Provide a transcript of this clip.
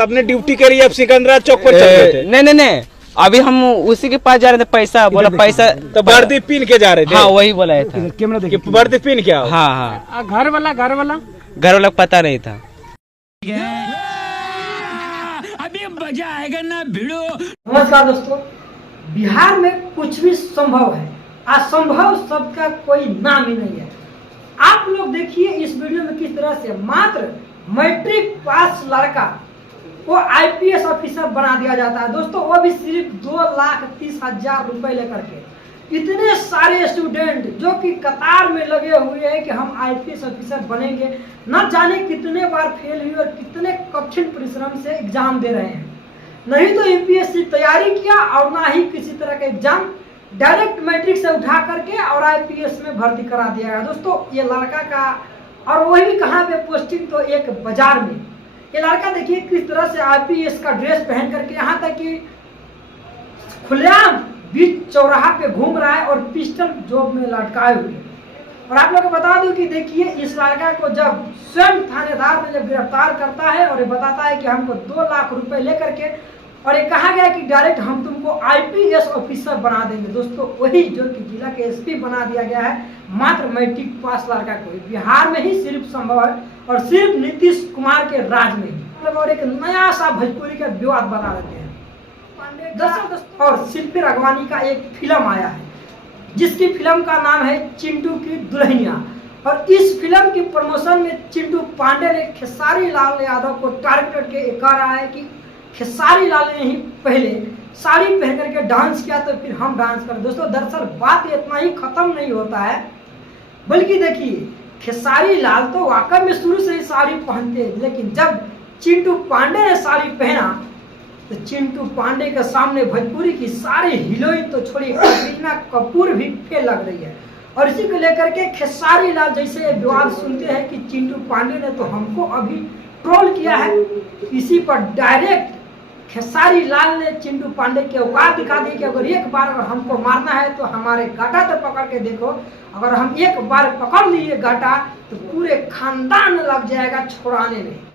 तो अपने ड्यूटी के लिए अब सिकंदरा चौक पर चल रहे थे? नहीं नहीं नहीं, अभी हम उसी के पास जा रहे थे, पैसा बोला पैसा तो वर्दी पीन के जा रहे थे? हाँ वही बोला था कि वर्दी पीन के आओ। हाँ हाँ, घर वाला घर वाला को पता नहीं था। अभी मजा आएगा ना भिड़ो। नमस्कार दोस्तों, बिहार में कुछ भी संभव है, असंभव शब्द का कोई नाम ही नहीं है। आप लोग देखिए इस वीडियो में किस तरह से मात्र मैट्रिक पास लड़का को आईपीएस ऑफिसर बना दिया जाता है। दोस्तों वो भी सिर्फ 2,30,000 रुपए लेकर के। इतने सारे स्टूडेंट जो कि कतार में लगे हुए हैं कि हम आईपीएस ऑफिसर बनेंगे, न जाने कितने बार फेल हुए और कितने कठिन परिश्रम से एग्जाम दे रहे हैं। नहीं तो यूपीएससी तैयारी किया और ना ही किसी तरह का एग्जाम, डायरेक्ट मैट्रिक से उठा करके और आईपीएस में भर्ती करा दिया गया। दोस्तों ये लड़का का, और वही भी कहाँ पे पोस्टिंग, तो एक बाजार में। ये लड़का देखिए किस तरह से आईपीएस का ड्रेस पहन करके यहाँ तक कि खुलेआम बीच चौराहा पे घूम रहा है और पिस्टल जोब में लटकाए हुए। और आप लोग को बता दूं कि देखिए इस लड़का को जब स्वयं थानेदार ने जब गिरफ्तार करता है और ये बताता है कि हमको 2 लाख रुपए लेकर के, और ये कहा गया कि डायरेक्ट हम तुमको आईपीएस ऑफिसर बना देंगे। दोस्तों वही जो कि जिला के एसपी बना दिया गया है मात्र मैट्रिक पास लड़का को। बिहार में ही सिर्फ संभव है और सिर्फ नीतीश कुमार के राज में ही। और एक नया सा भोजपुरी का विवाद बना देते हैं। दोस्तों और शिल्पी राघवानी का एक फिल्म आया है जिसकी फिल्म का नाम है चिंटू की दुल्हनिया। और इस फिल्म की प्रमोशन में चिंटू पांडे ने खेसारी लाल यादव को टारगेट करके कह रहा है कि खेसारी लाल ने ही पहले साड़ी पहन करके डांस किया तो फिर हम डांस करें। दोस्तों दरअसल बात इतना ही खत्म नहीं होता है, बल्कि देखिए खेसारी लाल तो वाकई में शुरू से ही साड़ी पहनते हैं, लेकिन जब चिंटू पांडे ने साड़ी पहना तो चिंटू पांडे के सामने भोजपुरी की सारी हीरोइन तो छोड़ी करीना कपूर भी फेल लग रही है। और इसी को लेकर के खेसारी लाल जैसे विवाद सुनते हैं कि चिंटू पांडे ने तो हमको अभी ट्रोल किया है, इसी पर डायरेक्ट खेसारी लाल ने चिंटू पांडे की औकात दिखा दी कि अगर एक बार अगर हमको मारना है तो हमारे गाटा तो पकड़ के देखो, अगर हम एक बार पकड़ लिए गाटा तो पूरे खानदान लग जाएगा छुड़ाने में।